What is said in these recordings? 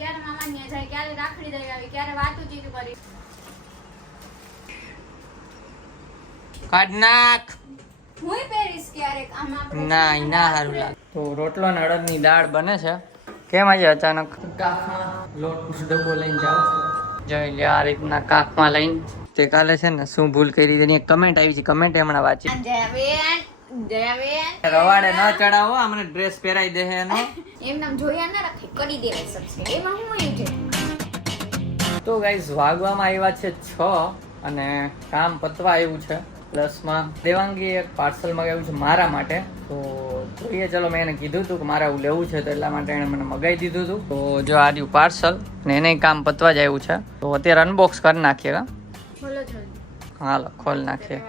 ક્યારે મામા ન્યા જાય, ક્યારે રાખડી દઈ આવી, ક્યારે વાતું ચીતું કરી. કાઢ નાખ. હુંય પહેરીશ ક્યારેક. આમ આપણે ના ના હારું લાગે. તો રોટલો ને અડદની દાળ બને છે. કેમ આજે અચાનક કાખમાં લોટનો ડબ્બો લઈને જાવ છો? જોઈ લે આ રીતના કાખમાં લઈને. તે કાલે છે ને શું ભૂલ કરી એની એક કમેન્ટ આવી છે, કમેન્ટ હમણાં વાંચી. જયાબેન રવાડે ન ચડાવો, અમને ડ્રેસ પહેરાઈ દે એનો. એમ નામ જોયા ના રાખે, કરી દેવાય સબસ્ક્રાઇબ. એમાં હું આવ્યું છે? તો ગાઈઝ વાગવામાં આવ્યા છે 6 અને કામ પતવા આવ્યું છે. પ્લસમાં દેવાંગી એક પાર્સલ મગાવ્યું છે મારા માટે. તો જોઈએ, ચલો મેં એને કીધું હતું કે મારે આવું લેવું છે, તો એટલા માટે એને મને મગાવી દીધું હતું. તો જો આ રહ્યું પાર્સલ ને એને કામ પતવા જ આવ્યું છે. તો અત્યારે અનબોક્સ કરી નાખીએ. બોલો જલ્દી. હાલો ખોલ નાખીએ.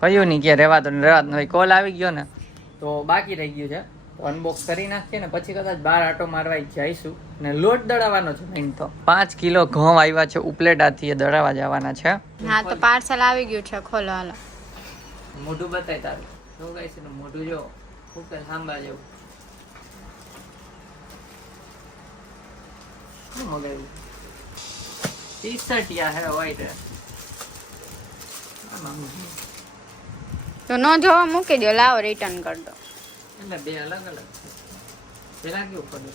કયું નહીં કે રહેવા દો ને કોલ આવી ગયો ને તો બાકી રહી ગયું છે. તો અનબોક્સ કરી નાખીએ ને પછી કદાચ બહાર આટો મારવા જઈશું. ને લોટ દળાવવાનો છે મેઇન તો. 5 કિલો ઘઉં આવ્યા છે ઉપલેટાથી, એ દળાવવા જવાના છે. હા તો પાર્સલ આવી ગયું છે, ખોલો હાલો. મોઢું બતાય તારું. શું કહે છે મોઢું જો ફૂકે સાંભા જેવું. શું મગાવ્યું? ટી-શર્ટ યા હે વ્હાઈટ હે. તો નો જોવા મૂકી દો, લાવો રિટર્ન કરી દો. એટલે બે અલગ અલગ છે. પેલા કેવું પડે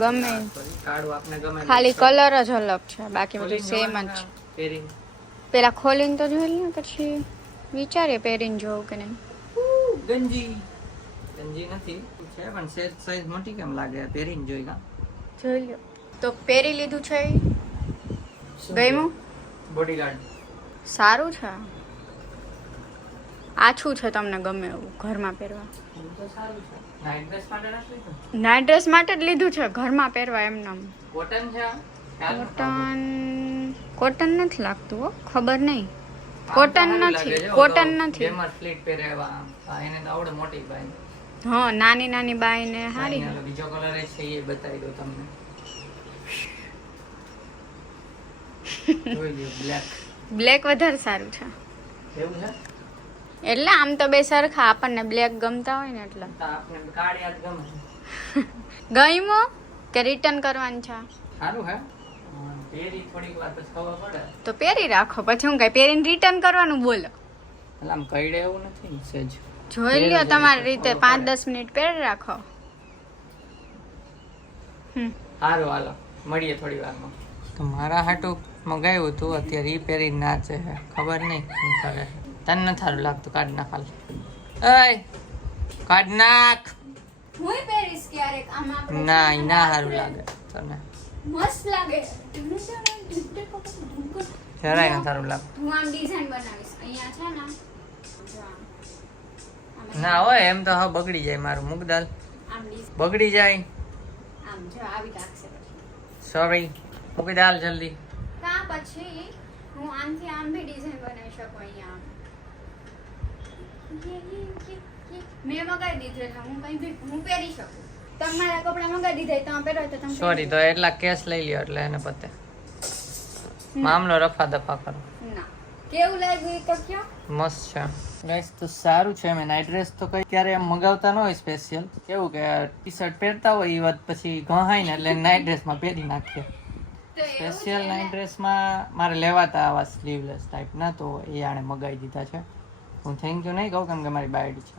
ગમે કાળું આપને ગમે, ખાલી કલર જ અલગ છે, બાકી બધું સેમ જ છે. પેરિંગ પેલા ખોલીને તો જોઈ લે, પછી વિચારીએ પહેરીને જોવું કે નહીં. ગંજી નથી છે પણ સેજ સાઈઝ મોટી કેમ લાગે? પહેરીને જોઈ કા જોઈ લો. તો પહેરી લીધું છે. ગયમું? બોડીગાર્ડ સારું છે, આછું છે, તમને ગમે એવું ઘરમાં પહેરવા. તો સારું છે. નાઇટ ડ્રેસ માટે નથી લીધું? નાઇટ ડ્રેસ માટે જ લીધું છે, ઘરમાં પહેરવા એમને. કોટન છે? કોટન નથી લાગતું હો, ખબર નહીં. કોટન નથી, કોટન નથી. ગેમર ફ્લીટ પહેરેવા એને આવડે મોટી બાઈ. હા નાની નાની બાઈ ને હારી. બીજો કલર છે એ બતાવી દઉં તમને. જોઈ લ્યો બ્લેક. બ્લેક વધારે સારું છે. એવું છે? એટલે આમ તો બે સરખા, આપણને બ્લેક ગમતા હોય ને એટલે. તો આપણે કાળી આજ ગમે. ગયમો કે રિટર્ન કરવાનું છે? સારું હે. પહેરી થોડીક વાર પછી ખબર પડે તો પહેરી રાખો, પછી હું કઈ પહેરીને રિટર્ન કરવાનું બોલો. એટલે આમ કઈડે એવું નથી ને સેજ. જોઈ લ્યો તમારી રીતે, 5-10 મિનિટ પહેરી રાખો. સારું હાલો મળીએ થોડી વારમાં. તો મારા હાટું મગાવ્યું હતું, અત્યારે ઈ પહેરીને નાચે છે, ખબર નહીં શું કરે. તને નથી સારું લાગતું? કાઢ નાખ હાલ. એય કાઢ નાખ. હું પહેરીશ ક્યારેક. આમ આપણે ના ઈ ના સારું લાગે તને. મસ્ત લાગે. જરાય નથી સારું લાગતું. હું આમ ડિઝાઇન બનાવીશ. અહીંયા છે ને ના હોય એમ તો હા બગડી જાય મારું મુગદાલ. આમ ડિઝાઇન બગડી જાય. આમ જો આવી લાગશે પછી. સોરી મૂકી દાલ જલ્દી. કા પછી હું આમથી આમ ભી ડિઝાઇન બનાવી શકું. અહીંયા મેં મગાવી દીધું એટલે હું કઈ ભી હું પહેરી શકું. તમારા કપડા મગાવી દીધા તમે પહેરો તો તમે સોરી તો એટલા કેસ લઈ લ્યો એટલે એને પતે. મામલો રફા દફા કરો. ના કેવું લાગ્યું એ તો કયો. મસ્ત છે ગાઈસ. તો સારું છે. મેં નાઇટ ડ્રેસ તો કઈ ક્યારે એમ મગાવતા ન હોય સ્પેશિયલ. કેવું કે ટી-શર્ટ પહેરતા હોય એ વાત પછી ઘહાય ને એટલે નાઇટ ડ્રેસમાં પહેરી નાખીએ. સ્પેશિયલ નાઇટ ડ્રેસમાં મારે લેવાતા આવા સ્લીવલેસ ટાઈપ ના, તો એ આણે મગાવી દીધા છે. હું થેન્ક યુ નહીં કહું કેમ કે મારી બાયડી છે.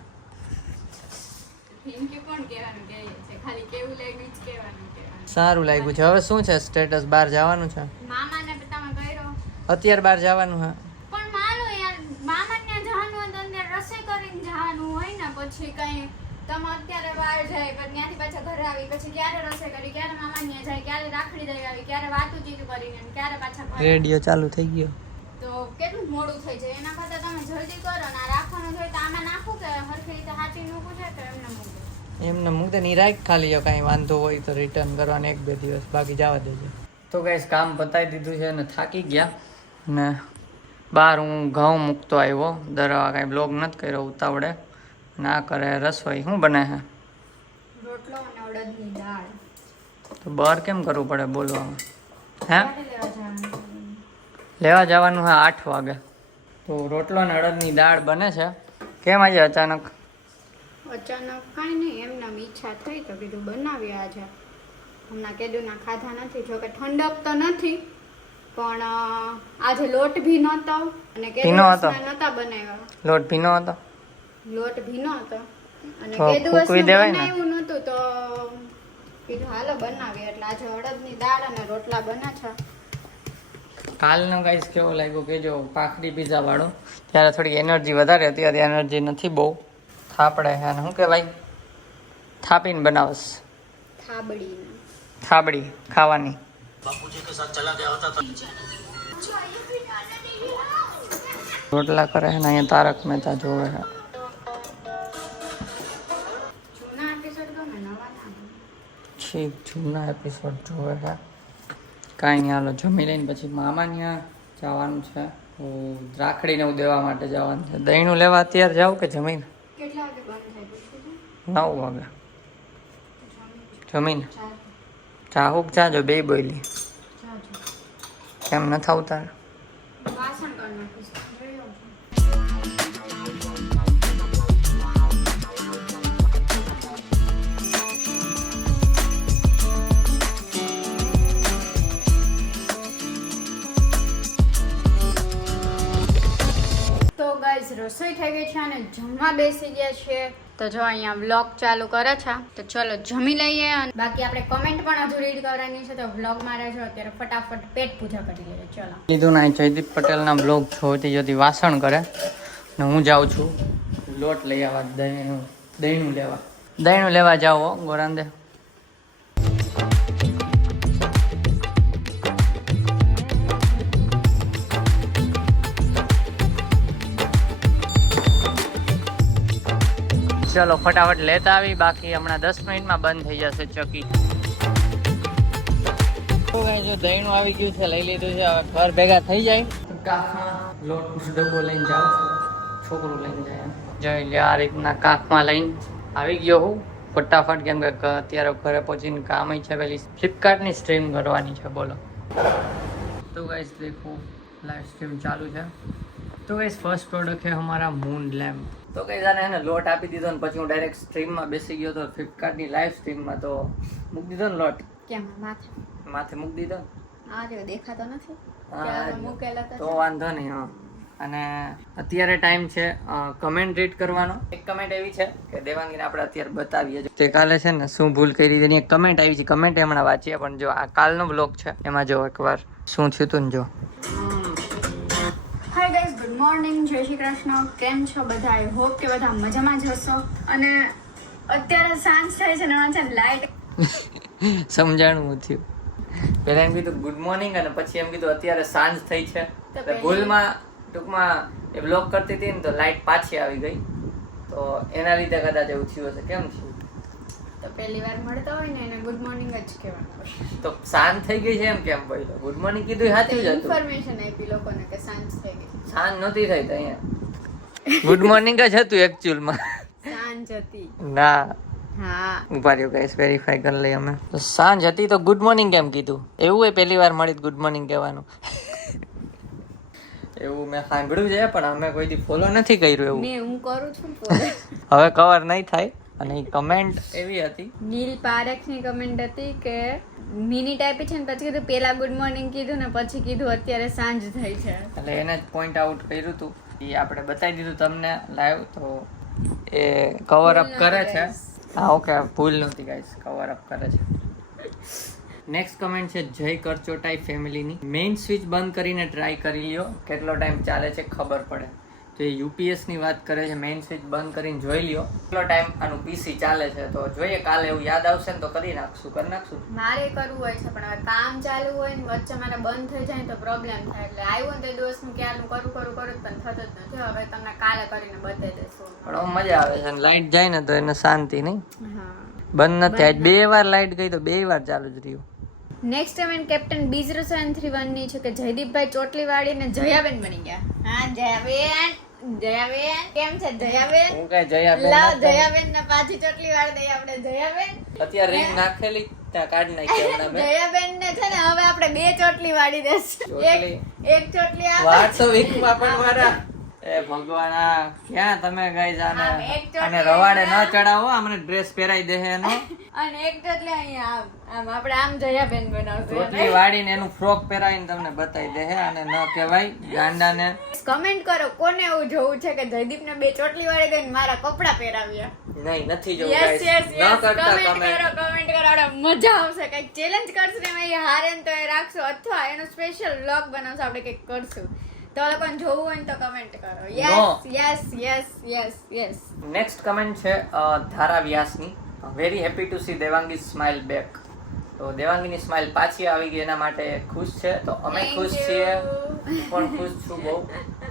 થેન્ક યુ કોણ કહેવાનું કહે છે, ખાલી કેવું લાગ્યું જ કહેવાનું. સારું લાગ્યું છે. હવે શું છે સ્ટેટસ? બહાર જવાનું છે? મામાને તમે કર્યો અત્યારે બહાર જવાનું હે? પણ માનો યાર, મામાને જવાનું હોય તો અંદર રસોઈ કરીને જવાનું હોય ને, પછી કઈ તમે અત્યારે બહાર જાય પણ ત્યાંથી પાછા ઘરે આવી, પછી ક્યારે રસોઈ કરી, ક્યારે મામા ત્યાં જાય, ક્યારે રાખડી દઈ આવી, ક્યારે વાતું ચીતું કરીને, ક્યારે પાછા ઘરે. રેડિયો ચાલુ થઈ ગયો તો કેટલું મોડું થઈ જાય. એના કરતા તમે જલ્દી કરો ને આ રાખવાનું જોઈએ તો આમાં નાખું કે હરખી રીતે હાચી મૂકું છે કે એમને મૂકું? એમને મૂકતે ની રાખ ખાલી. જો કાંઈ વાંધો હોય તો રિટર્ન કરવાને 1-2 દિવસ, બાકી જવા દેજો. તો ગાઈસ કામ પતાવી દીધું છે અને થાકી ગયા ને બહાર હું ઘઉં મૂકતો આવ્યો. દરવા કાંઈ બ્લોગ નથી કર્યો ઉતાવળે. ના કરે રસોઈ શું બને છે? રોટલો અને અડદની દાળ. તો બહાર કેમ કરવું પડે બોલવામાં? હે લેવા જવાનું હે 8 વાગે. તો રોટલો અને અડદની દાળ બને છે. કેમ આજે અચાનક? અચાનક કાંઈ નહીં, એમને ઈચ્છા થઈ તો કીધું બનાવીએ આજે. હમણાં કેદુના ખાધા નથી, જોકે ઠંડક તો નથી પણ આજે લોટ ભી નહોતો અને ભીનો હતો? કેદુના નહોતા બનાવ્યા. લોટ ભીનો હતો લોટ ભીનો હતો અને તો કેદુવસનું ફૂંકવી દેવાય ને? બનાવ્યું નહોતું તો કીધું હાલો બનાવીએ, એટલે આજે અડદની દાળ અને રોટલા બન્યા છે. કાલનો ગાઈસ કેવો લાગ્યો કે જો પાખડી પીઝા વાળો, ત્યારે થોડી એનર્જી વધારે હતી, અત્યારે એનર્જી નથી બહુ. થાપડે અને શું કહેવાય, થાપીને બનાવસ, થાબડી ખાવાની. રોટલા કરે છે ને અહીંયા તારક મહેતા જોવે છે. જૂના એપિસોડ ગમે, નવા ના ગમે. ઠીક, જૂના એપિસોડ જોવે છે. કાંઈ નહીં, હાલો જમી લઈને પછી મામા ત્યાં જવાનું છે. રાખડીને એવું દેવા માટે જવાનું છે. દહીંનું લેવા અત્યારે જાવ કે જમીન? કેટલા વાગે બંધ થાય પૂછ્યું 9 વાગે. છે? જમીન ચાહુક જાજો, બે બોલી જાજો. કેમ ન આવતા? વાસણ કરી નાખીશ, જોઈ આવજો. તો ગાઈઝ રસોઈ થઈ ગઈ છે અને જમવા બેસી ગયા છે. તો જો અહીંયા વ્લોગ ચાલુ કરે છે, તો ચલો જમી લઈએ. અને બાકી આપણે કમેન્ટ પણ હજુ રીડ કરવાની છે, તો વ્લોગમાં રહેજો. અત્યારે ફટાફટ પેટ પૂજા કરી લઈએ. ચલો લીધું ના, જયદીપ પટેલના બ્લોગ જોતી જોતી વાસણ કરે ને હું જાઉં છું લોટ લઈ આવવા, દહીંનું લેવા જાઓ ગોરાંદે. ચલો ફટાફટ લેતા આવી, બાકી હમણાં 10 મિનિટમાં બંધ થઈ જશે ચકી. જો દહીંનું આવી ગયું છે, લઈ લીધું છે, હવે ઘર ભેગા થઈ જાય. કાખમાં લોટ ડબ્બો લઈને જાઉં છું, છોકરું લઈને જાય. જોઈ લે, આ રીતના કાખમાં લઈને આવી ગયો હું ફટાફટ, કેમ કે અત્યારે ઘરે પહોંચીને કામ છે, પેલી ફ્લિપકાર્ટની સ્ટ્રીમ કરવાની છે. બોલો. તો ગાઈસ દેખો લાઈવ સ્ટ્રીમ ચાલુ છે. તો ગાઈસ ફર્સ્ટ પ્રોડક્ટ છે हमारा મૂન લેમ્પ. તો ગાઈસ આને એને લોટ આપી દીધો ને પછી હું ડાયરેક્ટ સ્ટ્રીમમાં બેસી ગયો તો ફ્લિપકાર્ટની લાઈવ સ્ટ્રીમમાં. તો મૂકી દીધો ને લોટ, કેમ માથે માથે મૂકી દીધો. આ જો દેખાતો નથી હા, કે મૂકેલા તો વાંધો નહીં. હા, અને અત્યારે ટાઈમ છે કમેન્ટ રીડ કરવાનો. એક કમેન્ટ એવી છે કે દેવાંગીને આપણે અત્યારે બતાવીએ. તે કાલે છે ને શું ભૂલ કરી એની એક કમેન્ટ આવી છે, કમેન્ટ હમણાં વાંચીએ. પણ જો આ કાલનો બ્લોગ છે એમાં જો એકવાર શું થયું હતું ને જો. હાય ગાઈઝ, ગુડ મોર્નિંગ, જય શ્રી કૃષ્ણ. કેમ છો બધા? આઈ હોપ કે બધા મજામાં જ હશો. અને અત્યારે સાંજ થાય છે ને હમણાં છે ને લાઈટ સમજાણું થયું. પહેલા એમ કીધું ગુડ મોર્નિંગ અને પછી એમ કીધું અત્યારે સાંજ થઈ છે. એટલે ભૂલમાં ટૂંકમાં એ બ્લોક કરતી હતી ને તો લાઈટ પાછી આવી ગઈ, તો એના લીધે કદાચ એવું થયું હશે. કેમ થયું? તો પહેલી વાર મળતા હોય ને એને ગુડ મોર્નિંગ જ કહેવાનું. તો સાંજ થઈ ગઈ છે એમ કેમ બોલ્યો? ગુડ મોર્નિંગ કીધું સાચું જ હતું. ઇન્ફોર્મેશન આપી લોકોને કે સાંજ થઈ ગઈ. સાંજ નહોતી થઈ તો અહીંયા ગુડ મોર્નિંગ જ હતું એકચ્યુઅલમાં. સાંજ હતી. ના, હા, ઉભા રહ્યો ગાઈસ, વેરીફાઈ કરી લઈએ અમે. તો સાંજ હતી તો ગુડ મોર્નિંગ કેમ કીધું? એવું એ પહેલી વાર મળી ગુડ મોર્નિંગ કહેવાનું? એવું મેં સાંભળ્યું છે પણ અમે કોઈ દી ફોલો નથી કર્યું એવું. હું કરું છું. હવે કવર નહીં થાય. અને એ કમેન્ટ એવી હતી, નીલ પારેખની કમેન્ટ હતી કે મિનિટ આપી છે ને પછી કીધું પેલા ગુડ મોર્નિંગ કીધું ને પછી કીધું અત્યારે સાંજ થઈ છે. એટલે એને જ પોઈન્ટ આઉટ કર્યું હતું. એ આપણે બતાવી દીધું તમને લાઈવ, તો એ કવર અપ કરે છે. હા ઓકે, ભૂલ નહોતી ગાઈસ, કવર અપ કરે છે. નેક્સ્ટ કમેન્ટ છે જય કરચોટાઈ ફેમિલીની. મેઇન સ્વિચ બંધ કરીને ટ્રાય કરી લ્યો, કેટલો ટાઈમ ચાલે છે ખબર પડે. તો એ યુપીએસ ની વાત કરે છે. મેઇન સ્વિચ બંધ કરીને જોઈ લ્યો કેટલો ટાઈમ આનું પીસી ચાલે છે. તો જોઈએ કાલે એવું યાદ આવશે ને તો કરી નાખશું. મારે કરવું હોય છે પણ હવે કામ ચાલુ હોય ને વચ્ચે મારે બંધ થઈ જાય તો પ્રોબ્લેમ થાય. એટલે આવ્યું ને તે દિવસનું ક્યારનું કરું પણ થતું જ નથી. હવે તમને કાલે કરીને બતાવી દેશું. પણ મજા આવે છે. લાઈટ જાય ને તો એને શાંતિ નહીં. હા, બંધ નથી. આજ 2 વાર લાઈટ ગઈ તો 2 વાર ચાલુ જ રહ્યું. નેક્સ્ટ કમેન્ટ કેપ્ટન B0731 ની છે કે જયદીપભાઈ ચોટલી વાળીને જયાબેન બની ગયા. હા જયાબેન, કેમ છે જયાબેન? હું કઈ જયાબેન લાવ જયાબેન ને પાછી ચોટલી વાળી દઈએ આપણે. જયાબેન અત્યારે રિંગ નાખેલી ત્યાં કાઢી નાખી હમણાં મેં. જયાબેન ને છે ને હવે આપણે 2 ચોટલી વાળી દેશું. ચોટલી? એક ચોટલી આ વાર તો વીકમાં પણ મારા એ ભગવાન આ ક્યાં તમે ગાઈસ આમ આને એક ચોટલી અને રવાડે ન અહીંયા. ચડાવો અમને ડ્રેસ પહેરાઈ દે એનો અને એક એટલે અહીંયા આમ આપણે આમ જયાબેન બનાવશું રોટલી વાળીને એનું ફ્રોક પહેરાવીને તમને બતાવી દે અને ન કહેવાય ગાંડાને. કમેન્ટ કરો કોને એવું જોવું છે કે જયદીપને બે ચોટલી વાળી ગઈને મારા કપડા પહેરાવ્યા. નહીં નથી જોવું યસ guys. યસ ન યસ કરતા કમેન્ટ કરો તમે કમેન્ટ કરો આપણે મજા આવશે કઈક ચેલેન્જ કરશું ને એમાં એ હારે ને તો એ રાખશું અથવા એનો સ્પેશિયલ વ્લોગ બનાવશું આપણે કંઈક કરશું તો લોકોને જોવું હોય ને તો કમેન્ટ કરો No. Yes yes yes yes yes next comment છે ધારા વ્યાસની. Very happy to see Devangi smile back. તો દેવાંગીની સ્માઇલ પાછી આવી ગઈ એના માટે ખુશ છે. તો અમે Thank ખુશ you. છીએ. હું પણ ખુશ છું બહુ.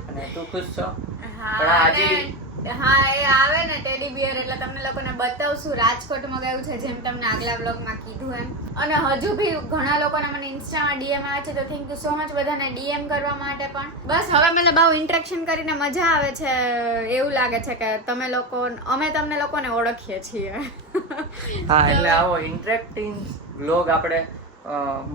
અને તું ખુશ છો? હા પણ આ હજી હા એ આવે ને ટેડી બિયર એટલે તમને લોકોને બતાવશું રાજકોટમાં ગયું છે જેમ તમને આગલા બ્લોગમાં કીધું એમ. અને હજુ બી ઘણા લોકોને મને ઇન્સ્ટામાં ડીએમ આવે છે તો થેન્ક યુ સો મચ બધાને ડીએમ કરવા માટે પણ. બસ હવે મને બહુ ઇન્ટરેક્શન કરીને મજા આવે છે. એવું લાગે છે કે તમે લોકો અમે તમને લોકોને ઓળખીએ છીએ. હા એટલે આવો ઇન્ટરેક્ટિંગ વ્લોગ આપણે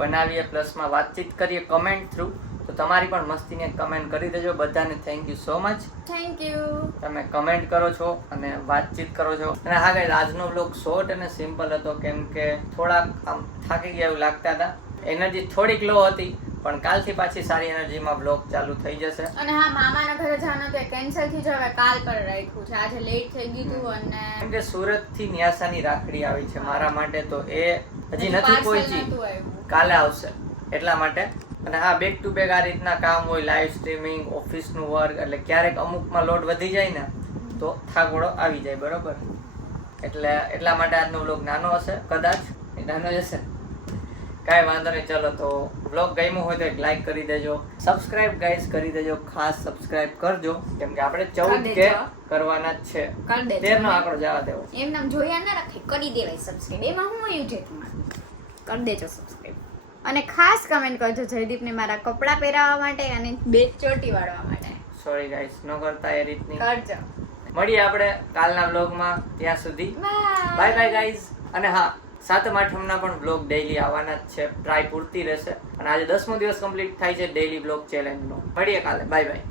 બનાવીએ પ્લસમાં વાતચીત કરીએ કમેન્ટ થ્રુ. તો તમારી પણ મસ્તીને કમેન્ટ કરી દેજો. બધાને thank you so much. Thank you. તમે કમેન્ટ કરો છો અને વાતચીત કરો છો. અને હા ગાઈસ આજનો વ્લોગ શોર્ટ અને સિમ્પલ હતો કેમ કે થોડાક આમ થાકી ગયા એવું લાગતા હતા. એનર્જી થોડીક લો હતી પણ કાલથી પાછી સારી એનર્જીમાં વ્લોગ ચાલુ થઈ જશે. અને હા મામાના ઘરે જવાનું તો કેન્સલ થી જ હવે કાલ પર રાખ્યું છે. આજે લેટ થઈ ગયું અને કેમ કે સુરત થી ન્યાસાની રાખડી આવી છે મારા માટે તો એ હજી નથી parcel પહોંચી. નહોતું આવ્યું. કાલે આવશે એટલા માટે. અને હા બેક ટુ બેક આ રીતના કામ હોય લાઈવ સ્ટ્રીમિંગ ઓફિસનું વર્ક એટલે ક્યારેક અમુકમાં લોડ વધી જાય ને તો થાકડો આવી જાય બરોબર. એટલે એટલા માટે આજનો વ્લોગ નાનો હશે કદાચ એ નાનો જ હશે. કાંઈ વાંધો નહીં. ચલો તો વ્લોગ ગમ્યો હોય તો એક લાઈક કરી દેજો. સબસ્ક્રાઇબ ગાઈસ કરી દેજો. ખાસ સબસ્ક્રાઇબ કરજો કેમ કે આપણે 14 કે કરવાના જ છે. કરી દેજો. 13 નો આંકડો જવા દેવો. એમ નામ જોયા ના રાખે કરી દેવાય સબસ્ક્રાઇબ. એમાં હું આવ્યું છે તમારું કરી દેજો સબસ્ક્રાઇબ. અને ખાસ કમેન્ટ કરજો જયદીપને મારા કપડાં પહેરાવવા માટે અને બે ચોટી વાળવા માટે. સોરી ગાઈસ ન કરતા એ રીતની. કરજો. મળીએ આપણે કાલના વ્લોગમાં. ત્યાં સુધી બાય બાય ગાઈઝ. અને હા 7મ 8મના પણ વ્લોગ ડેઈલી આવવાના જ છે. ટ્રાય પૂરતી રહેશે. અને આજે 10મો દિવસ કમ્પ્લીટ થાય છે ડેઈલી વ્લોગ ચેલેન્જનો. મળીએ કાલે. Bye bye.